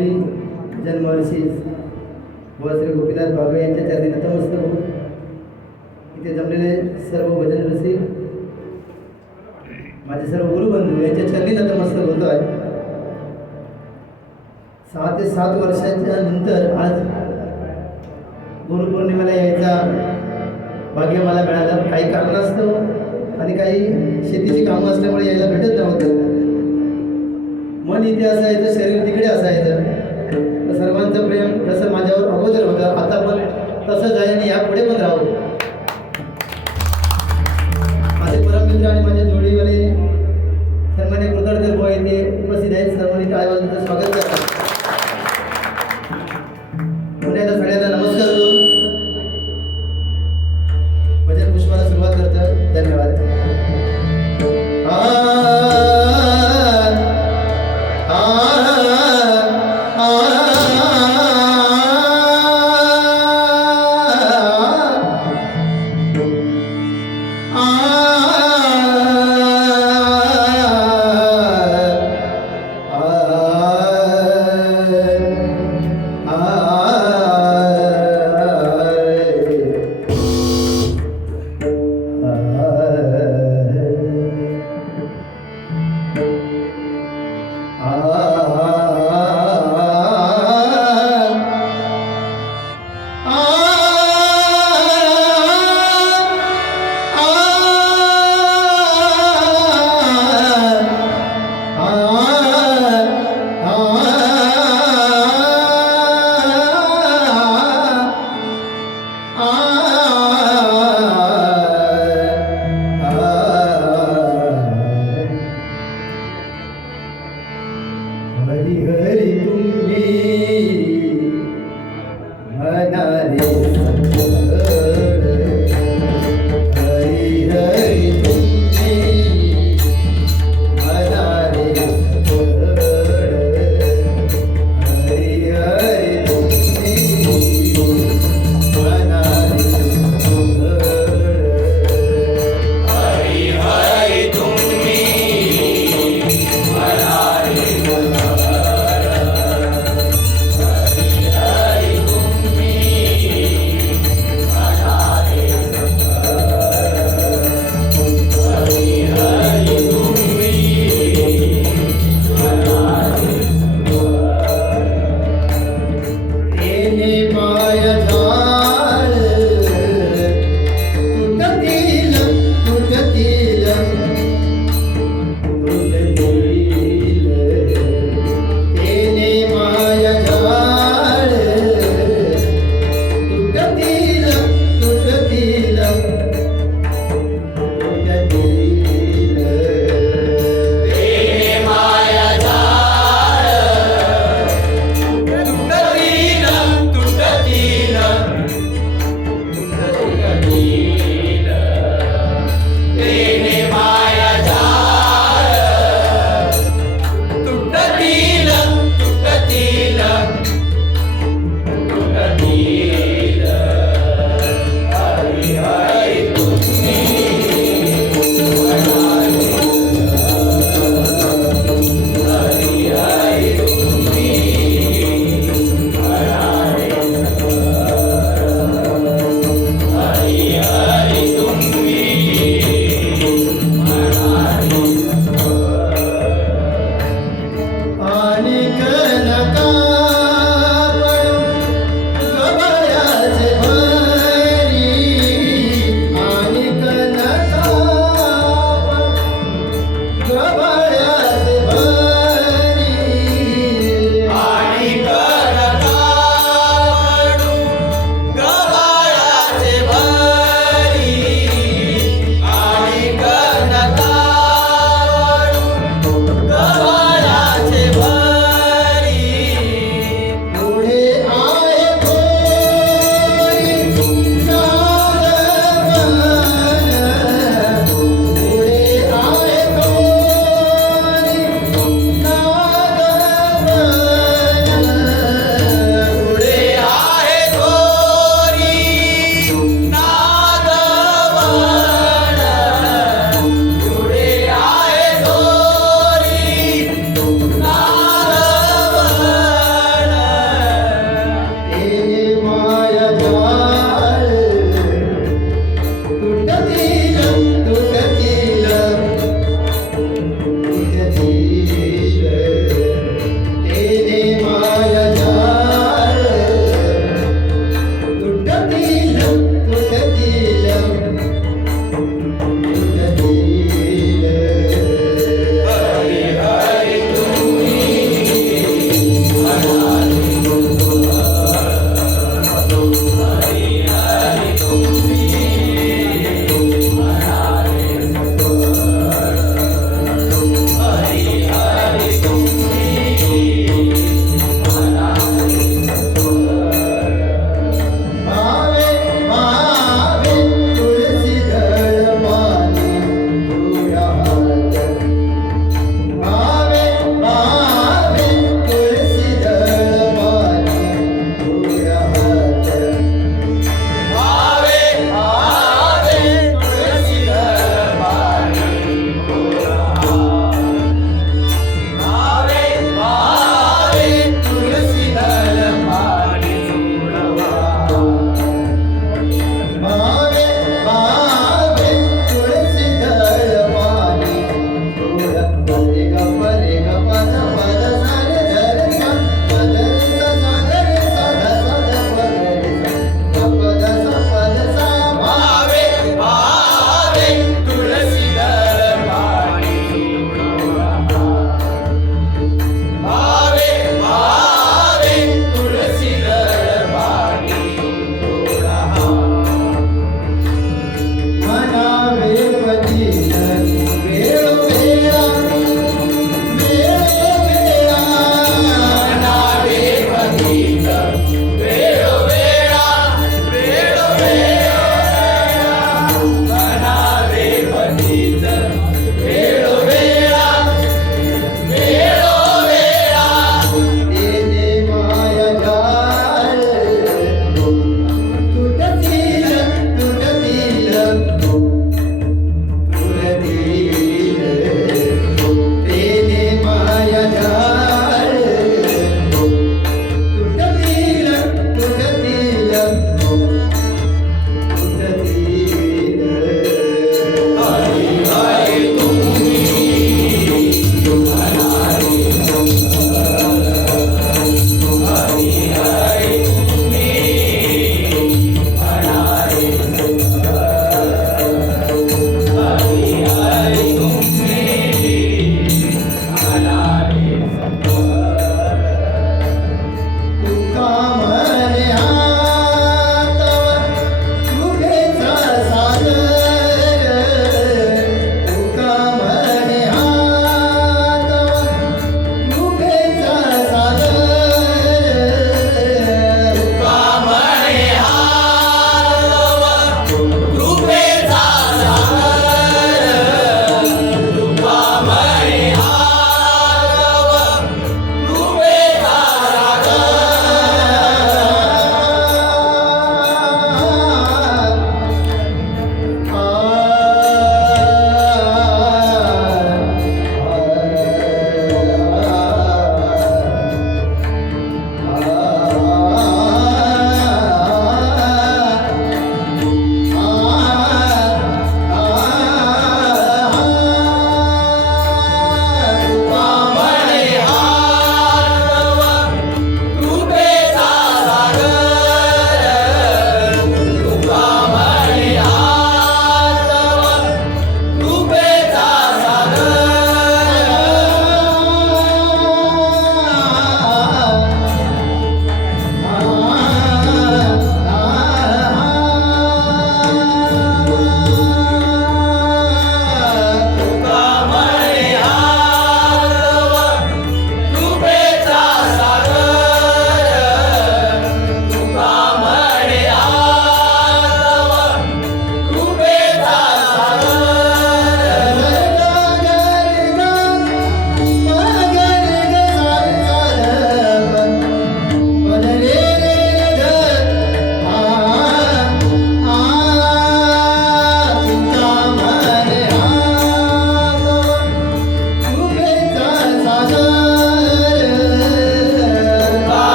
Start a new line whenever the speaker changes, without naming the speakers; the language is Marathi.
जन्मावली जन्मवर्षी व श्री गोपीनाथ बाबा यांच्या चरणी नतमस्त होऊन इथे जमलेले सर्व भजन रसिक माझे सर्व गुरुबंधू यांच्या चरणी नतमस्तक होतो आहे. सहा ते सात वर्षाच्या नंतर आज गुरुपौर्णिमेला यायचा भाग्य मला मिळालं. काही कारणास्तव आणि काही शेतीची कामं असल्यामुळे यायला भेटत नव्हतं. मन इथे असायचं शरीर तिकडे असायचं. सर्वांचं प्रेम जसं माझ्यावर